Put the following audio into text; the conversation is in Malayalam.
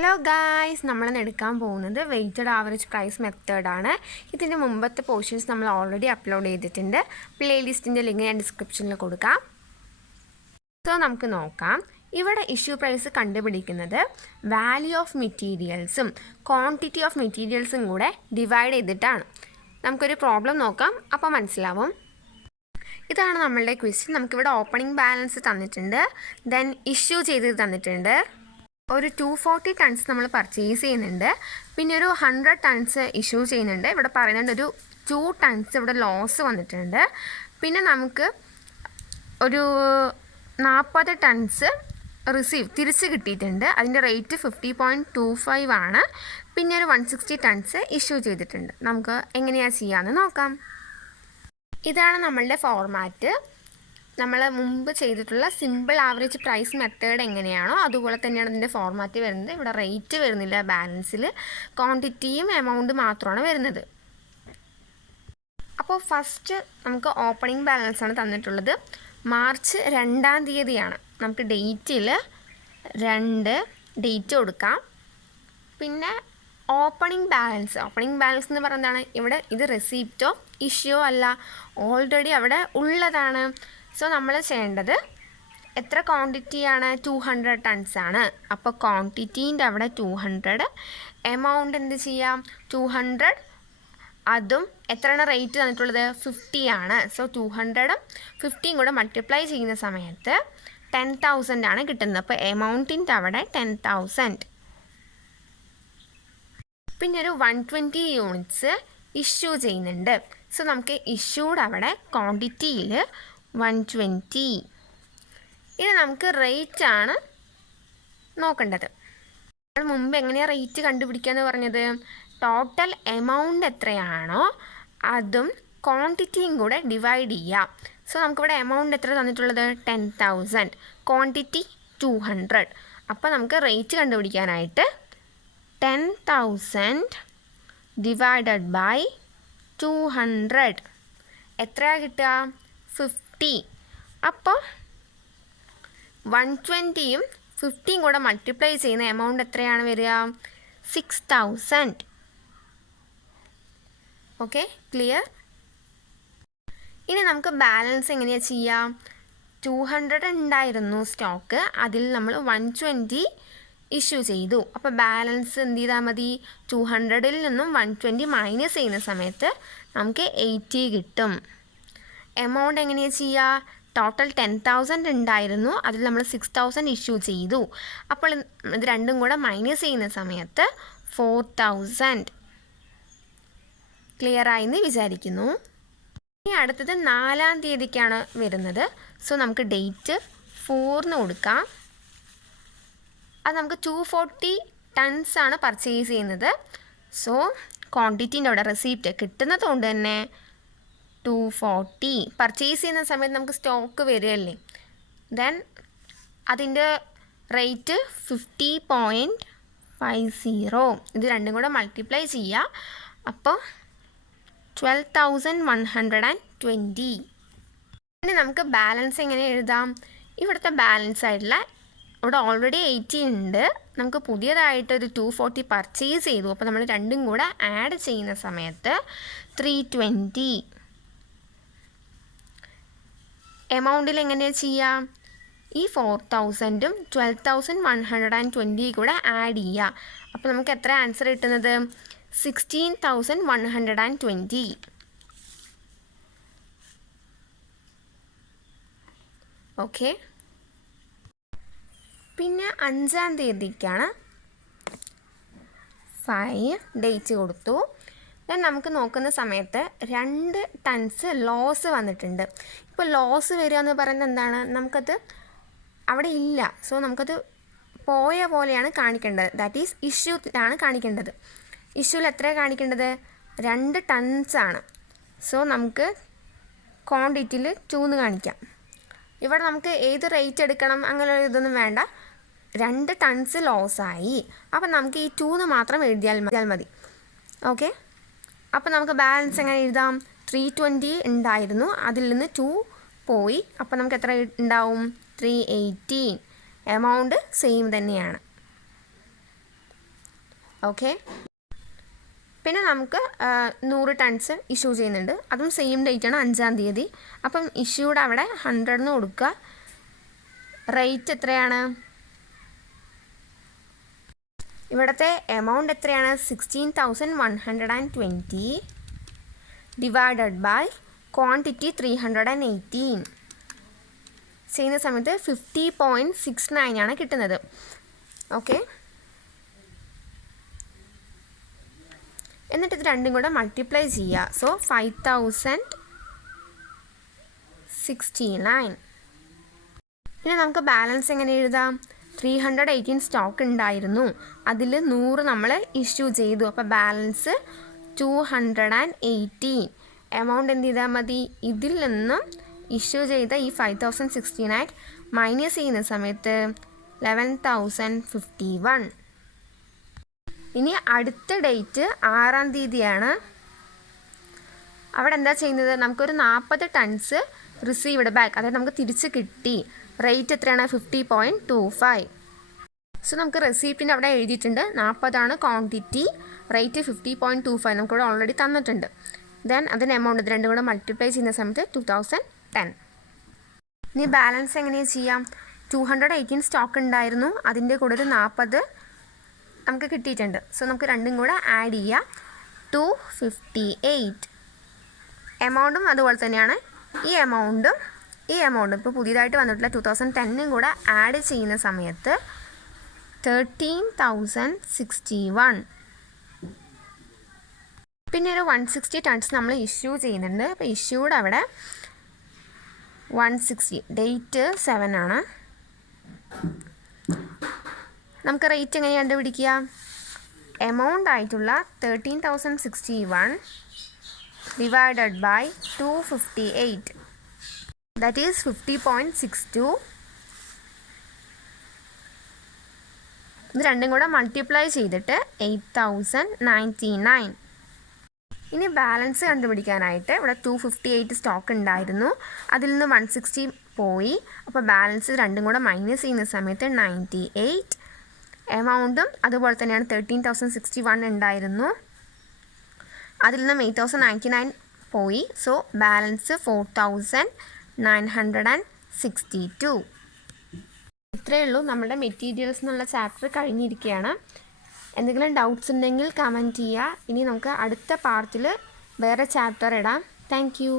ഹലോ ഗായ്സ്, നമ്മളിന്ന് എടുക്കാൻ പോകുന്നത് വെയ്റ്റഡ് ആവറേജ് പ്രൈസ് മെത്തേഡാണ്. ഇതിൻ്റെ മുമ്പത്തെ പോർഷൻസ് നമ്മൾ ഓൾറെഡി അപ്ലോഡ് ചെയ്തിട്ടുണ്ട്. പ്ലേലിസ്റ്റിൻ്റെ ലിങ്ക് ഞാൻ ഡിസ്ക്രിപ്ഷനിൽ കൊടുക്കാം. സോ നമുക്ക് നോക്കാം. ഇവിടെ ഇഷ്യൂ പ്രൈസ് കണ്ടുപിടിക്കുന്നത് വാല്യൂ ഓഫ് മെറ്റീരിയൽസും ക്വാണ്ടിറ്റി ഓഫ് മെറ്റീരിയൽസും കൂടെ ഡിവൈഡ് ചെയ്തിട്ടാണ്. നമുക്കൊരു പ്രോബ്ലം നോക്കാം, അപ്പോൾ മനസ്സിലാവും. ഇതാണ് നമ്മളുടെ ക്വസ്റ്റ്യൻ. നമുക്കിവിടെ ഓപ്പണിംഗ് ബാലൻസ് തന്നിട്ടുണ്ട്, ദെൻ ഇഷ്യൂ ചെയ്ത് തന്നിട്ടുണ്ട്. ഒരു 240 ടൺസ് നമ്മൾ പർച്ചേസ് ചെയ്യുന്നുണ്ട്, പിന്നെ ഒരു 100 ടൺസ് ഇഷ്യൂ ചെയ്യുന്നുണ്ട്. ഇവിടെ പറയുന്നുണ്ട് ഒരു 2 ടൺസ് ഇവിടെ ലോസ് വന്നിട്ടുണ്ട്. പിന്നെ നമുക്ക് ഒരു 40 ടൺസ് തിരിച്ച് കിട്ടിയിട്ടുണ്ട്. അതിൻ്റെ റേറ്റ് 50.25 ആണ്. പിന്നെ ഒരു 160 ടൺസ് ഇഷ്യൂ ചെയ്തിട്ടുണ്ട്. നമുക്ക് എങ്ങനെയാണ് ചെയ്യാമെന്ന് നോക്കാം. ഇതാണ് നമ്മളുടെ ഫോർമാറ്റ്. നമ്മൾ മുമ്പ് ചെയ്തിട്ടുള്ള സിമ്പിൾ ആവറേജ് പ്രൈസ് മെത്തേഡ് എങ്ങനെയാണോ അതുപോലെ തന്നെയാണ് ഇതിൻ്റെ ഫോർമാറ്റ് വരുന്നത്. ഇവിടെ റേറ്റ് വരുന്നില്ല, ബാലൻസിൽ ക്വാണ്ടിറ്റിയും എമൗണ്ട് മാത്രമാണ് വരുന്നത്. അപ്പോൾ ഫസ്റ്റ് നമുക്ക് ഓപ്പണിംഗ് ബാലൻസ് ആണ് തന്നിട്ടുള്ളത്. മാർച്ച് 2-ാം തീയതിയാണ്. നമുക്ക് ഡേറ്റിൽ 2 ഡേറ്റ് കൊടുക്കാം. പിന്നെ ഓപ്പണിംഗ് ബാലൻസ് എന്ന് പറയുന്നതാണ് ഇവിടെ. ഇത് റെസിപ്റ്റോ ഇഷ്യൂ അല്ല, ഓൾറെഡി അവിടെ ഉള്ളതാണ്. സോ നമ്മൾ ചെയ്യേണ്ടത് എത്ര ക്വാണ്ടിറ്റിയാണ്? 200 ടൺസ് ആണ്. അപ്പോൾ ക്വാണ്ടിറ്റീൻ്റെ അവിടെ 200, എമൗണ്ട് എന്ത് ചെയ്യാം? 200. അതും എത്രയാണ് റേറ്റ് തന്നിട്ടുള്ളത്? 50 ആണ്. സോ 200ഉം 50യും കൂടെ മൾട്ടിപ്ലൈ ചെയ്യുന്ന സമയത്ത് 10,000 ആണ് കിട്ടുന്നത്. അപ്പോൾ എമൗണ്ടിൻ്റെ അവിടെ 10,000. പിന്നെ ഒരു 120 യൂണിറ്റ്സ് ഇഷ്യൂ ചെയ്യുന്നുണ്ട്. സോ നമുക്ക് ഇഷ്യൂഡ് അവിടെ ക്വാണ്ടിറ്റിയിൽ 120. ഇനി നമുക്ക് റേറ്റാണ് നോക്കേണ്ടത്. നമ്മൾ മുമ്പ് എങ്ങനെയാണ് റേറ്റ് കണ്ടുപിടിക്കാമെന്ന് പറഞ്ഞത്? ടോട്ടൽ എമൗണ്ട് എത്രയാണോ അതും ക്വാണ്ടിറ്റിയും കൂടെ ഡിവൈഡ് ചെയ്യാം. സോ നമുക്കിവിടെ എമൗണ്ട് എത്ര തന്നിട്ടുള്ളത്? 10,000, ക്വാണ്ടിറ്റി 200. അപ്പോൾ നമുക്ക് റേറ്റ് കണ്ടുപിടിക്കാനായിട്ട് 10,000 ഡിവൈഡഡ് ബൈ 200 എത്രയാണ് കിട്ടുക? 50. അപ്പോൾ 120യും 50യും കൂടെ മൾട്ടിപ്ലൈ ചെയ്യുന്ന എമൗണ്ട് എത്രയാണ് വരിക? 6,000. Okay, clear? ഇനി നമുക്ക് ബാലൻസ് എങ്ങനെയാണ് ചെയ്യാം? 200 ഉണ്ടായിരുന്നു സ്റ്റോക്ക്, അതിൽ നമ്മൾ 120 ഇഷ്യൂ ചെയ്തു. അപ്പോൾ ബാലൻസ് എന്ത് ചെയ്താൽ മതി? 200ൽ നിന്നും 120 മൈനസ് ചെയ്യുന്ന സമയത്ത് നമുക്ക് 80 കിട്ടും. എമൗണ്ട് എങ്ങനെയാണ് ചെയ്യുക? ടോട്ടൽ 10,000 ഉണ്ടായിരുന്നു, അതിൽ നമ്മൾ 6,000 ഇഷ്യൂ ചെയ്തു. അപ്പോൾ ഇത് രണ്ടും കൂടെ മൈനസ് ചെയ്യുന്ന സമയത്ത് 4,000. ക്ലിയർ ആയെന്ന് വിചാരിക്കുന്നു. ഇനി അടുത്തത് 4-ാം തീയതിക്കാണ് വരുന്നത്. സോ നമുക്ക് ഡേറ്റ് 4 കൊടുക്കാം. അത് നമുക്ക് 240 ടൺസ് ആണ് പർച്ചേസ് ചെയ്യുന്നത്. സോ ക്വാണ്ടിറ്റീൻ്റെ അവിടെ റെസിപ്റ്റ് കിട്ടുന്നത് കൊണ്ട് തന്നെ 240. പർച്ചേസ് ചെയ്യുന്ന സമയത്ത് നമുക്ക് സ്റ്റോക്ക് വരികയല്ലേ, ദെൻ അതിൻ്റെ റേറ്റ് 50.50. ഇത് രണ്ടും കൂടെ മൾട്ടിപ്ലൈ ചെയ്യുക. അപ്പോൾ 12,120. ഇനി നമുക്ക് ബാലൻസ് എങ്ങനെ എഴുതാം? ഇവിടുത്തെ ബാലൻസ് ആയിട്ടുള്ള ഇവിടെ ഓൾറെഡി 80 ഉണ്ട്, നമുക്ക് പുതിയതായിട്ടൊരു 240 പർച്ചേസ് ചെയ്തു. അപ്പോൾ നമ്മൾ രണ്ടും കൂടെ ആഡ് ചെയ്യുന്ന സമയത്ത് 320. എമൗണ്ടിൽ എങ്ങനെയാണ് ചെയ്യാം? ഈ 4,000ഉം 12,120 കൂടെ ആഡ് ചെയ്യുക. അപ്പോൾ നമുക്ക് എത്ര ആൻസർ കിട്ടുന്നത്? 16,120. ഓക്കെ, പിന്നെ 5-ാം തീയതിക്കാണ് 5 ഡേറ്റ് കൊടുത്തു. ദെൻ നമുക്ക് നോക്കുന്ന സമയത്ത് 2 ടൺസ് ലോസ് വന്നിട്ടുണ്ട്. ഇപ്പോൾ ലോസ് വരിക എന്ന് പറയുന്നത് എന്താണ്? നമുക്കത് അവിടെ ഇല്ല. സോ നമുക്കത് പോയ പോലെയാണ് കാണിക്കേണ്ടത്. ദാറ്റ് ഈസ് ഇഷ്യൂലാണ് കാണിക്കേണ്ടത്. ഇഷ്യൂവിൽ എത്രയാണ് കാണിക്കേണ്ടത്? 2 ടൺസ് ആണ്. സോ നമുക്ക് ക്വാണ്ടിറ്റിയിൽ 2 കാണിക്കാം. ഇവിടെ നമുക്ക് ഏത് റേറ്റ് എടുക്കണം അങ്ങനെ ഇതൊന്നും വേണ്ട. 2 ടൺസ് ലോസായി. അപ്പം നമുക്ക് ഈ 2 മാത്രം എഴുതിയാൽ മതി. ഓക്കെ, അപ്പോൾ നമുക്ക് ബാലൻസ് എങ്ങനെ എഴുതാം? 320 ഉണ്ടായിരുന്നു, അതിൽ നിന്ന് 2 പോയി. അപ്പോൾ നമുക്ക് എത്ര ഉണ്ടാവും? 318. എമൗണ്ട് സെയിം തന്നെയാണ്. ഓക്കെ. പിന്നെ നമുക്ക് 100 ടൺസ് ഇഷ്യൂ ചെയ്യുന്നുണ്ട്. അതും സെയിം ഡേറ്റാണ് 5-ാം തീയതി. അപ്പം ഇഷ്യൂടെ അവിടെ 100 എന്ന് കൊടുക്കുക. റേറ്റ് എത്രയാണ്? ഇവിടുത്തെ എമൗണ്ട് എത്രയാണ്? 16,120 ഡിവൈഡഡ് ബൈ ക്വാണ്ടിറ്റി 318 ചെയ്യുന്ന സമയത്ത് 50.69 ആണ് കിട്ടുന്നത്. ഓക്കെ. എന്നിട്ട് ഇത് രണ്ടും കൂടെ മൾട്ടിപ്ലൈ ചെയ്യുക. സോ 5,069. ഇനി നമുക്ക് ബാലൻസ് എങ്ങനെ എഴുതാം? 318 സ്റ്റോക്ക് ഉണ്ടായിരുന്നു, അതിൽ 100 നമ്മൾ ഇഷ്യൂ ചെയ്തു. അപ്പോൾ ബാലൻസ് 218. എമൗണ്ട് എന്ത് ചെയ്താൽ മതി? ഇതിൽ നിന്നും ഇഷ്യൂ ചെയ്ത ഈ 5,069 മൈനസ് ചെയ്യുന്ന സമയത്ത് 11,051. ഇനി അടുത്ത ഡേറ്റ് 6-ാം തീയതിയാണ്. അവിടെ എന്താ ചെയ്യുന്നത്? നമുക്കൊരു 40 ടൺസ് റിസീവ്ഡ് ബാക്ക്, അതായത് നമുക്ക് തിരിച്ച് കിട്ടി. റേറ്റ് എത്രയാണ്? 50.25. സോ നമുക്ക് റെസിപ്റ്റിൻ്റെ അവിടെ എഴുതിയിട്ടുണ്ട് 40 ക്വാണ്ടിറ്റി, റേറ്റ് 50.25 നമുക്കിവിടെ ഓൾറെഡി തന്നിട്ടുണ്ട്. ദെൻ അതിന് എമൗണ്ട് ഇത് രണ്ടും കൂടെ മൾട്ടിപ്ലൈ ചെയ്യുന്ന സമയത്ത് 2010. ഇനി ബാലൻസ് എങ്ങനെയാണ് ചെയ്യാം? 218 സ്റ്റോക്ക് ഉണ്ടായിരുന്നു, അതിൻ്റെ കൂടെ ഒരു 40 നമുക്ക് കിട്ടിയിട്ടുണ്ട്. സോ നമുക്ക് രണ്ടും കൂടെ ആഡ് ചെയ്യാം. 258. എമൗണ്ടും അതുപോലെ തന്നെയാണ്. ഈ എമൗണ്ടും ഇപ്പോൾ പുതിയതായിട്ട് വന്നിട്ടുള്ള 2010 കൂടെ ആഡ് ചെയ്യുന്ന സമയത്ത് 13,061. പിന്നെ ഒരു 160 ടൺസ് നമ്മൾ ഇഷ്യൂ ചെയ്യുന്നുണ്ട്. അപ്പോൾ ഇഷ്യൂഡ് അവിടെ 160, ഡേറ്റ് 7 ആണ്. നമുക്ക് റേറ്റ് എങ്ങനെ കണ്ടുപിടിക്കുക? എമൗണ്ട് ആയിട്ടുള്ള 13,061 ഡിവൈഡഡ് ബൈ 258, ദാറ്റ് ഈസ് 50.62. ഇത് രണ്ടും കൂടെ മൾട്ടിപ്ലൈ ചെയ്തിട്ട് 8,099. ഇനി ബാലൻസ് കണ്ടുപിടിക്കാനായിട്ട് ഇവിടെ 258 സ്റ്റോക്ക് ഉണ്ടായിരുന്നു, അതിൽ നിന്ന് 160 പോയി. അപ്പോൾ ബാലൻസ് രണ്ടും കൂടെ മൈനസ് ചെയ്യുന്ന സമയത്ത് 98. എമൗണ്ടും അതുപോലെ തന്നെയാണ് 13,061 ഉണ്ടായിരുന്നു, അതിൽ നിന്നും 8,099 പോയി. So balance 4,962. ഇത്രയേ ഉള്ളൂ. നമ്മുടെ മെറ്റീരിയൽസ് എന്നുള്ള ചാപ്റ്റർ കഴിഞ്ഞിരിക്കുകയാണ്. എന്തെങ്കിലും ഡൗട്ട്സ് ഉണ്ടെങ്കിൽ കമൻറ്റ് ചെയ്യുക. ഇനി നമുക്ക് അടുത്ത പാർട്ടിൽ വേറെ ചാപ്റ്റർ ഇടാം. Thank you.